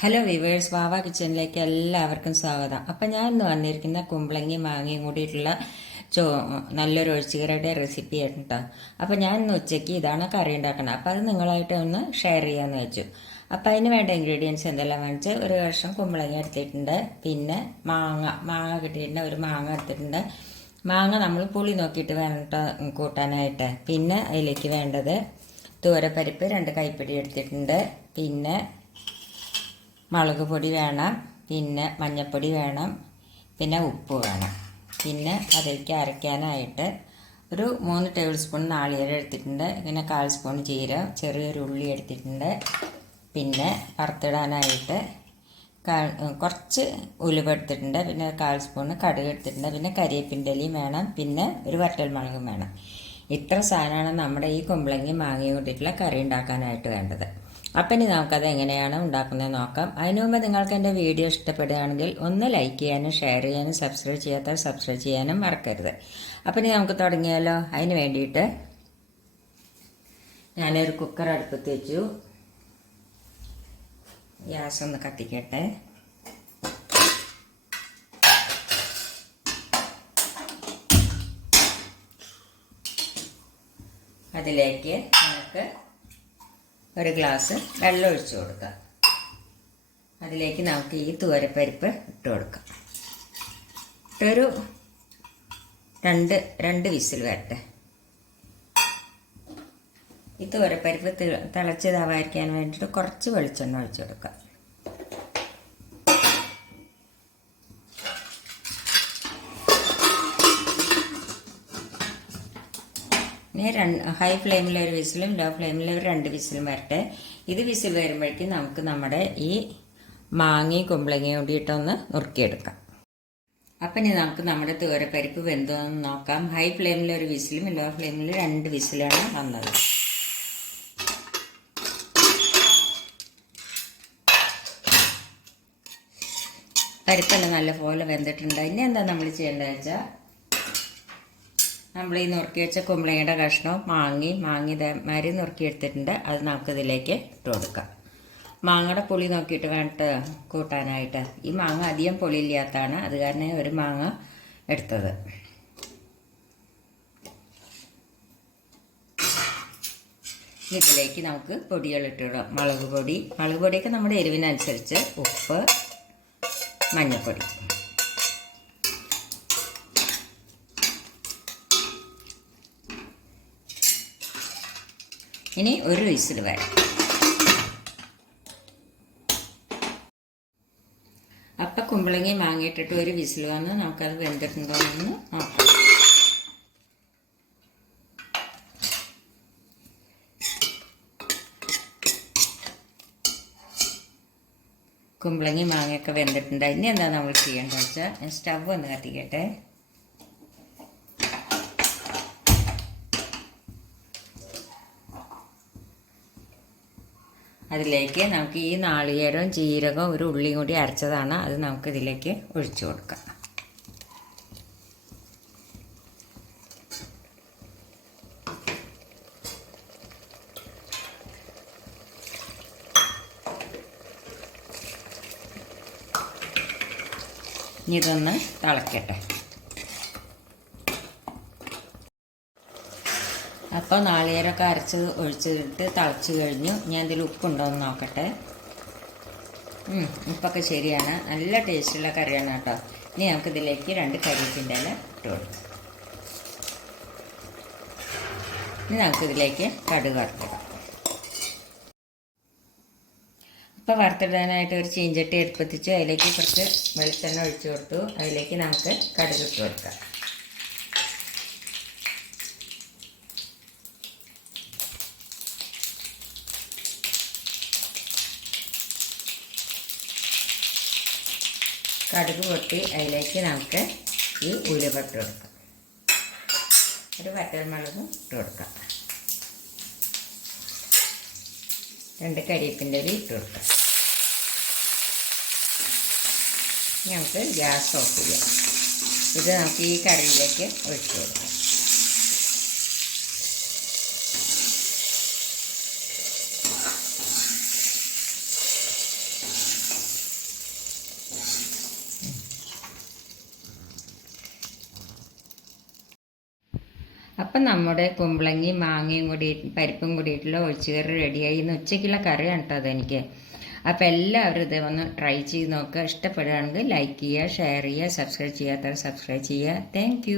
Hello viewers വാവ കിച്ചണിലേക്ക് എല്ലാവർക്കും സ്വാഗതം. അപ്പം ഞാൻ ഇന്ന് വന്നിരിക്കുന്ന കുമ്പളങ്ങി മാങ്ങയും കൂടിയിട്ടുള്ള ചോ നല്ലൊരു ഒഴിച്ചുകറിയുടെ റെസിപ്പി ആയിട്ടോ അപ്പം ഞാൻ ഇന്ന് ഉച്ചയ്ക്ക് ഇതാണ് കറി ഉണ്ടാക്കുന്നത് അപ്പം അത് നിങ്ങളായിട്ട് ഒന്ന് ഷെയർ ചെയ്യാമെന്ന് വെച്ചു. അപ്പം അതിന് വേണ്ട ഇൻഗ്രീഡിയൻസ് എന്തെല്ലാം വാങ്ങിച്ച് ഒരു വർഷം കുമ്പളങ്ങി എടുത്തിട്ടുണ്ട്. പിന്നെ മാങ്ങ മാങ്ങ കിട്ടിയിട്ടുണ്ട് ഒരു മാങ്ങ എടുത്തിട്ടുണ്ട്. മാങ്ങ നമ്മൾ പുളി നോക്കിയിട്ട് വേണം ട്ടോ കൂട്ടാനായിട്ട്. പിന്നെ അതിലേക്ക് വേണ്ടത് തൂരപ്പരിപ്പ് രണ്ട് കൈപ്പിടി എടുത്തിട്ടുണ്ട്. പിന്നെ മുളക് പൊടി വേണം പിന്നെ മഞ്ഞൾപ്പൊടി വേണം പിന്നെ ഉപ്പ് വേണം. പിന്നെ അതിലേക്ക് അരയ്ക്കാനായിട്ട് ഒരു മൂന്ന് ടേബിൾ സ്പൂൺ നാളികേരം എടുത്തിട്ടുണ്ട്. പിന്നെ കാൽ സ്പൂൺ ജീരകം ചെറിയൊരു ഉള്ളി എടുത്തിട്ടുണ്ട്. പിന്നെ വറുത്തിടാനായിട്ട് കുറച്ച് ഉലുവ എടുത്തിട്ടുണ്ട്. പിന്നെ കാൽ സ്പൂൺ കടുക് എടുത്തിട്ടുണ്ട്. പിന്നെ കരിയേപ്പിന്റെ വേണം. പിന്നെ ഒരു വറ്റൽ മുളകും വേണം. ഇത്ര സാധനമാണ് നമ്മുടെ ഈ കുമ്പളങ്ങി മാങ്ങി കൂട്ടിയിട്ടുള്ള കറി ഉണ്ടാക്കാനായിട്ട് വേണ്ടത്. അപ്പം ഇനി നമുക്കത് എങ്ങനെയാണ് ഉണ്ടാക്കുന്നത് നോക്കാം. അതിനു മുമ്പ് നിങ്ങൾക്ക് എന്റെ വീഡിയോ ഇഷ്ടപ്പെടുകയാണെങ്കിൽ ഒന്ന് ലൈക്ക് ചെയ്യാനും ഷെയർ ചെയ്യാനും സബ്സ്ക്രൈബ് ചെയ്യാത്ത സബ്സ്ക്രൈബ് ചെയ്യാനും മറക്കരുത്. അപ്പം ഇനി നമുക്ക് തുടങ്ങിയാലോ? അതിന് വേണ്ടിയിട്ട് ഞാനൊരു കുക്കർ അടുപ്പത്ത് വെച്ചു. ഗ്യാസ് ഒന്ന് കത്തിക്കട്ടെ. അതിലേക്ക് നമുക്ക് ഒരു ഗ്ലാസ് വെള്ളം ഒഴിച്ചു കൊടുക്കുക. അതിലേക്ക് നമുക്ക് ഈ തുവരപ്പരിപ്പ് ഇട്ട് കൊടുക്കാം. ഇട്ടൊരു രണ്ട് രണ്ട് വിസിൽ വരട്ടെ. ഈ തുവരപ്പരിപ്പ് തിളച്ചതാവാതിരിക്കാൻ വേണ്ടിയിട്ട് കുറച്ച് വെളിച്ചെണ്ണ ഒഴിച്ചു കൊടുക്കാം ഇനി രണ്ട് ഹൈ ഫ്ലെയിമിൽ ഒരു വിസിലും ലോ ഫ്ലെയിമിൽ ഒരു രണ്ട് വിസിലും വരട്ടെ. ഇത് വിസിൽ വരുമ്പോഴേക്കും നമുക്ക് നമ്മുടെ ഈ മാങ്ങയും കുമ്പളങ്ങയും കൂടിയിട്ടൊന്ന് നുറുക്കിയെടുക്കാം. അപ്പം ഇനി നമുക്ക് നമ്മുടെ തോരപ്പരിപ്പ് വെന്തോന്ന് നോക്കാം. ഹൈ ഫ്ലെയിമിൽ ഒരു വിസിലും ലോ ഫ്ലെയിമിൽ രണ്ട് വിസിലാണ് വന്നത്. പരിപ്പെല്ലാം നല്ലപോലെ വെന്തിട്ടുണ്ട്? ഇനി എന്താ നമ്മൾ ചെയ്യേണ്ടത് വെച്ചാൽ നമ്മൾ ഈ നുറുക്കി വെച്ച കുമ്പളങ്ങയുടെ കഷ്ണവും മാങ്ങി മാങ്ങി മാരി നുറുക്കി എടുത്തിട്ടുണ്ട്. അത് നമുക്കിതിലേക്ക് ഇട്ട് കൊടുക്കാം. മാങ്ങയുടെ പുളി നോക്കിയിട്ട് വേണ്ടിട്ട് കൂട്ടാനായിട്ട്. ഈ മാങ്ങ അധികം പുളിയില്ലാത്തതാണ്. അത് കാരണം ഒരു മാങ്ങ എടുത്തത്. ഇതിലേക്ക് നമുക്ക് പൊടികൾ ഇട്ടിടാം മുളക് പൊടി. മുളക് പൊടിയൊക്കെ നമ്മുടെ എരിവിനനുസരിച്ച് ഉപ്പ് മഞ്ഞൾപ്പൊടി. ഇനി ഒരു വിസിൽ വരാം. അപ്പം കുമ്പളങ്ങി മാങ്ങിയിട്ടിട്ട് ഒരു വിസിൽ വന്ന് നമുക്കത് വെന്തിട്ടുണ്ടോ എന്ന് നോക്കാം. കുമ്പളങ്ങി മാങ്ങയൊക്കെ വെന്തിട്ടുണ്ട്. ഇനി എന്താ നമ്മൾ ചെയ്യേണ്ടത് വെച്ചാൽ സ്റ്റവ് ഒന്ന് കത്തിക്കട്ടെ. അതിലേക്ക് നമുക്ക് ഈ നാളികേരവും ജീരകവും ഒരു ഉള്ളിയും കൂടി അരച്ചതാണ്. അത് നമുക്ക് ഇതിലേക്ക് ഒഴിച്ചു കൊടുക്കാം. ഇതൊന്ന് തിളക്കട്ടെ. അപ്പോൾ നാളികേരമൊക്കെ അരച്ച് ഒഴിച്ചിട്ട് തിളച്ച് കഴിഞ്ഞു. ഞാൻ ഇതിൽ ഉപ്പുണ്ടോ എന്ന് നോക്കട്ടെ. ഉപ്പൊക്കെ ശരിയാണ്. നല്ല ടേസ്റ്റുള്ള കറിയാണ് കേട്ടോ. ഇനി നമുക്ക് ഇതിലേക്ക് രണ്ട് കരിയപ്പിന്റെ ഇല ഇട്ട് കൊടുക്കാം. ഇനി നമുക്കിതിലേക്ക് കടുക് വറുത്തിടാം. ഇപ്പോൾ വറുത്തിടാനായിട്ട് ഒരു ചീഞ്ചട്ടി എടുപ്പത്തിച്ച്. അതിലേക്ക് കുറച്ച് വെളിച്ചെണ്ണ ഒഴിച്ചു കൊടുത്തു. അതിലേക്ക് നമുക്ക് കടുക് ഇട്ട് കൊടുക്കാം. കടുക് പൊട്ടി അതിലേക്ക് നമുക്ക് ഈ ഉലുവ ഇട്ട് കൊടുക്കാം. ഒരു വറ്റൽമുളകും ഇട്ട് കൊടുക്കാം. രണ്ട് കരിയപ്പിന്റെ ഇല ഇട്ട് കൊടുക്കാം. നമുക്ക് ഗ്യാസ് ഓഫ് ചെയ്യാം. ഇത് നമുക്ക് ഈ കറിയിലേക്ക് ഒഴിച്ചു കൊടുക്കാം. അപ്പം നമ്മുടെ കുമ്പളങ്ങി മാങ്ങയും കൂടി പരിപ്പും കൂടിയിട്ടുള്ള ഒഴിച്ചുകറി റെഡിയായി ഇന്ന് ഉച്ചയ്ക്കുള്ള കറിയാണ് കേട്ടോ അതെനിക്ക്. അപ്പം എല്ലാവരും ഇത് ഒന്ന് ട്രൈ ചെയ്ത് നോക്കുക. ഇഷ്ടപ്പെടുകയാണെങ്കിൽ ലൈക്ക് ചെയ്യുക ഷെയർ ചെയ്യുക സബ്സ്ക്രൈബ് ചെയ്യാത്തവർ സബ്സ്ക്രൈബ് ചെയ്യുക. താങ്ക്